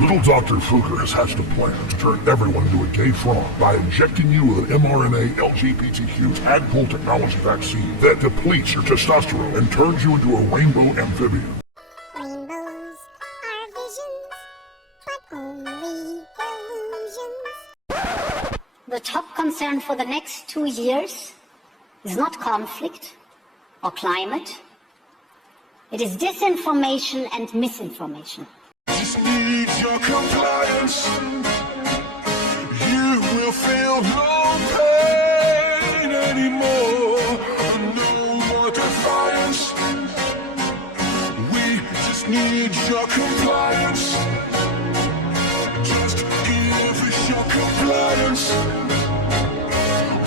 Little Dr. Fuker has hatched a plan to turn everyone into a gay frog by injecting you with an mRNA LGBTQ tadpole technology vaccine that depletes your testosterone and turns you into a rainbow amphibian. Rainbows are visions, but only illusions. The top concern for the next 2 years is not conflict or climate. It is disinformation and misinformation. Just need your compliance. You will feel no pain anymore. No more defiance. We just need your compliance. Just give us your compliance.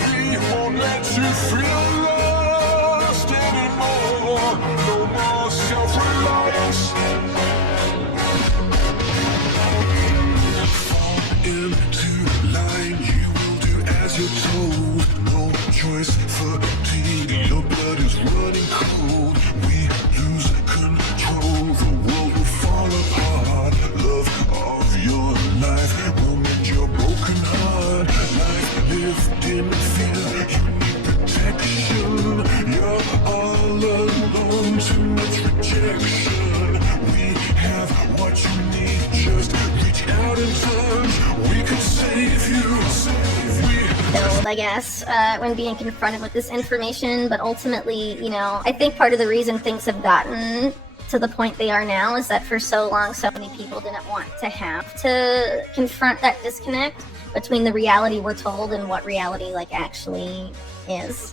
We won't let you feel lost anymore. No more self-reliance. Into line, you will do as you're told. No choice, fatigue, your blood is running cold. We lose control, the world will fall apart. Love of your life will mend your broken heart. Life lived in fear, you need protection. You're all alone, too much rejection. We have what you need, just reach out and touch. We can save you. I guess, when being confronted with this information, but ultimately, I think part of the reason things have gotten to the point they are now is that for so long, so many people didn't want to have to confront that disconnect between the reality we're told and what reality, actually is.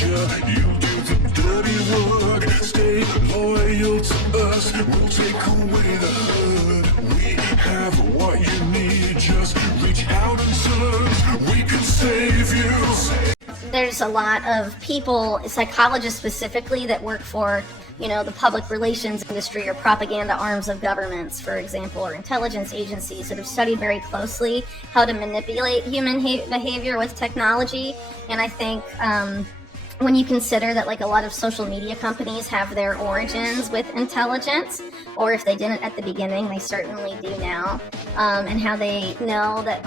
You do the dirty work, stay loyal to us, we'll take away the hurt. We have what you need, just reach out and search, we can save you. There's a lot of people, psychologists specifically, that work for the public relations industry or propaganda arms of governments, for example, or intelligence agencies that have studied very closely how to manipulate human behavior with technology. And I think when you consider that a lot of social media companies have their origins with intelligence, or if they didn't at the beginning, they certainly do now, and how they know that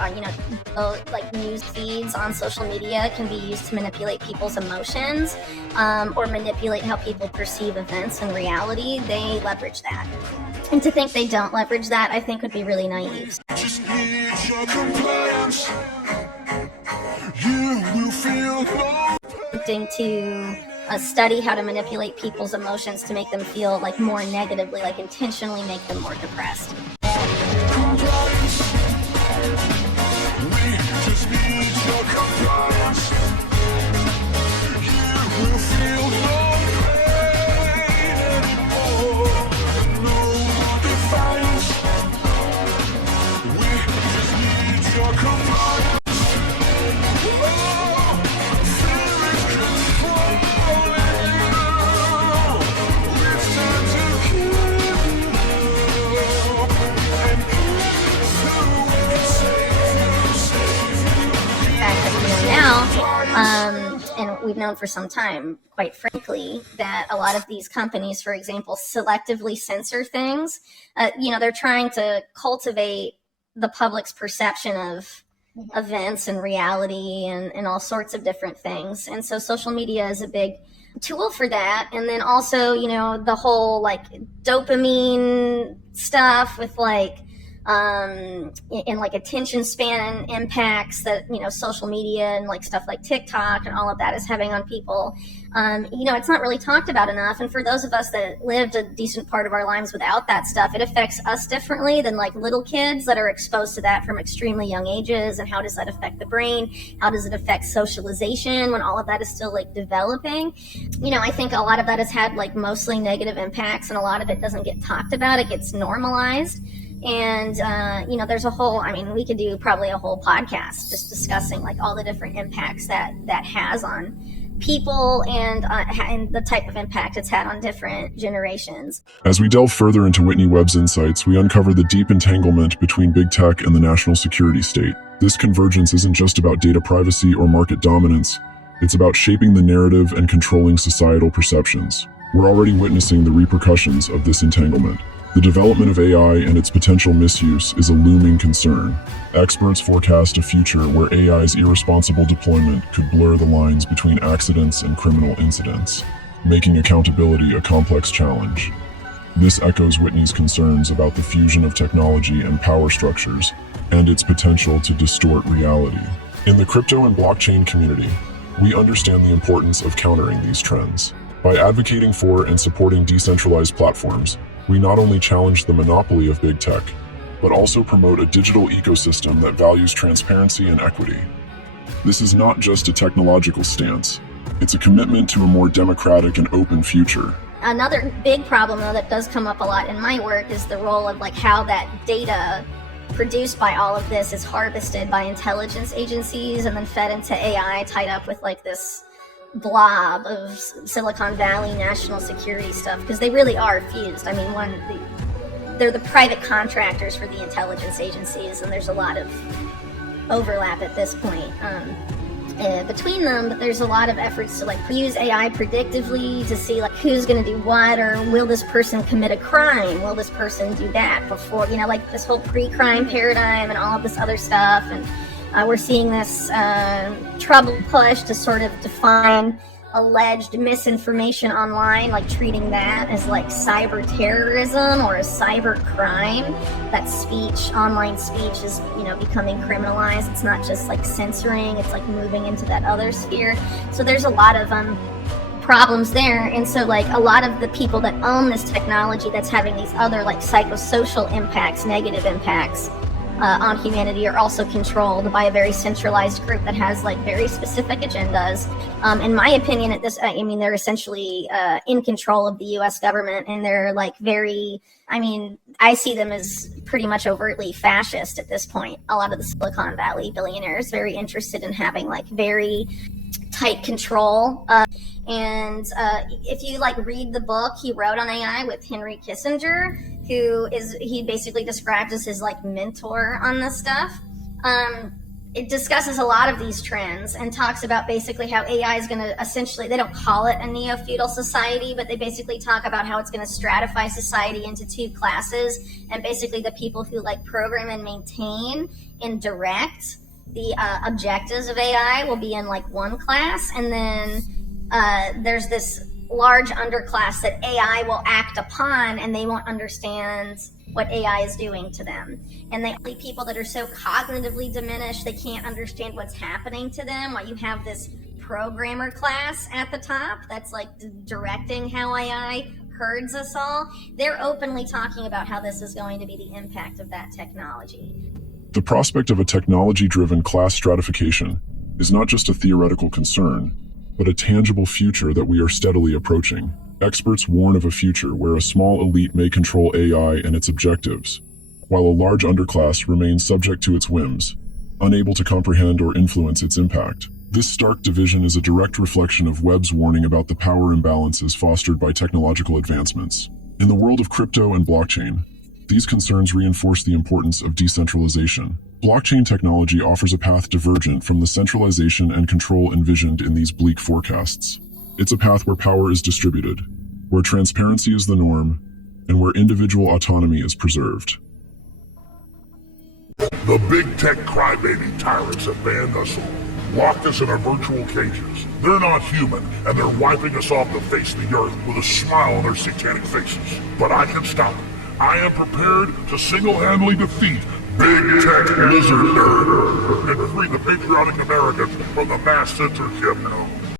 news feeds on social media can be used to manipulate people's emotions, or manipulate how people perceive events and reality, they leverage that. And to think they don't leverage that, I think would be really naive. Just need your compliance. You will feel no to study how to manipulate people's emotions to make them feel more negatively, intentionally make them more depressed. compliance. We just need your compliance. You will feel no pain anymore. No more defiance. We just need your compliance. And we've known for some time, quite frankly, that a lot of these companies, for example, selectively censor things. They're trying to cultivate the public's perception of events and reality and all sorts of different things. And so social media is a big tool for that. And then also, the whole dopamine stuff with attention span impacts that social media and stuff like TikTok and all of that is having on people. It's not really talked about enough, and for those of us that lived a decent part of our lives without that stuff, it affects us differently than little kids that are exposed to that from extremely young ages. And how does that affect the brain? How does it affect socialization when all of that is still developing? I think a lot of that has had mostly negative impacts, and a lot of it doesn't get talked about. It gets normalized. And there's a whole, I mean, we could do probably a whole podcast just discussing like all the different impacts that has on people and the type of impact it's had on different generations. As we delve further into Whitney Webb's insights, we uncover the deep entanglement between big tech and the national security state. This convergence isn't just about data privacy or market dominance. It's about shaping the narrative and controlling societal perceptions. We're already witnessing the repercussions of this entanglement. The development of AI and its potential misuse is a looming concern. Experts forecast a future where AI's irresponsible deployment could blur the lines between accidents and criminal incidents, making accountability a complex challenge. This echoes Whitney's concerns about the fusion of technology and power structures and its potential to distort reality. In the crypto and blockchain community, we understand the importance of countering these trends. By advocating for and supporting decentralized platforms, we not only challenge the monopoly of big tech, but also promote a digital ecosystem that values transparency and equity. This is not just a technological stance, it's a commitment to a more democratic and open future. Another big problem, though, that does come up a lot in my work is the role of like how that data produced by all of this is harvested by intelligence agencies and then fed into AI, tied up with like this blob of Silicon Valley national security stuff, because they really are fused. I mean, they're the private contractors for the intelligence agencies, and there's a lot of overlap at this point between them, but there's a lot of efforts to like use AI predictively to see like who's going to do what, or will this person commit a crime, will this person do that before, like this whole pre-crime paradigm and all of this other stuff. And we're seeing this trouble push to sort of define alleged misinformation online, like treating that as like cyber terrorism or a cyber crime. That speech, online speech, is becoming criminalized. It's not just like censoring, it's like moving into that other sphere. So there's a lot of problems there. And so like a lot of the people that own this technology that's having these other like psychosocial impacts, negative impacts on humanity, are also controlled by a very centralized group that has like very specific agendas. In my opinion, they're essentially in control of the U.S. government, and they're like I see them as pretty much overtly fascist at this point. A lot of the Silicon Valley billionaires very interested in having like very tight control. And if you like read the book he wrote on AI with Henry Kissinger, he basically described as his like mentor on this stuff. It discusses a lot of these trends and talks about basically how AI is going to essentially, they don't call it a neo-feudal society, but they basically talk about how it's going to stratify society into two classes. And basically the people who like program and maintain and direct the objectives of AI will be in like one class. And then there's this large underclass that AI will act upon, and they won't understand what AI is doing to them. And they only people that are so cognitively diminished they can't understand what's happening to them, while you have this programmer class at the top that's like directing how AI herds us all. They're openly talking about how this is going to be the impact of that technology. The prospect of a technology-driven class stratification is not just a theoretical concern, but a tangible future that we are steadily approaching. Experts warn of a future where a small elite may control AI and its objectives, while a large underclass remains subject to its whims, unable to comprehend or influence its impact. This stark division is a direct reflection of Webb's warning about the power imbalances fostered by technological advancements. In the world of crypto and blockchain, these concerns reinforce the importance of decentralization. Blockchain technology offers a path divergent from the centralization and control envisioned in these bleak forecasts. It's a path where power is distributed, where transparency is the norm, and where individual autonomy is preserved. The big tech crybaby tyrants have banned us all, locked us in our virtual cages. They're not human, and they're wiping us off the face of the earth with a smile on their satanic faces. But I can stop it. I am prepared to single-handedly defeat Big Tech Lizard Nerd and free the patriotic Americans from the mass censorship.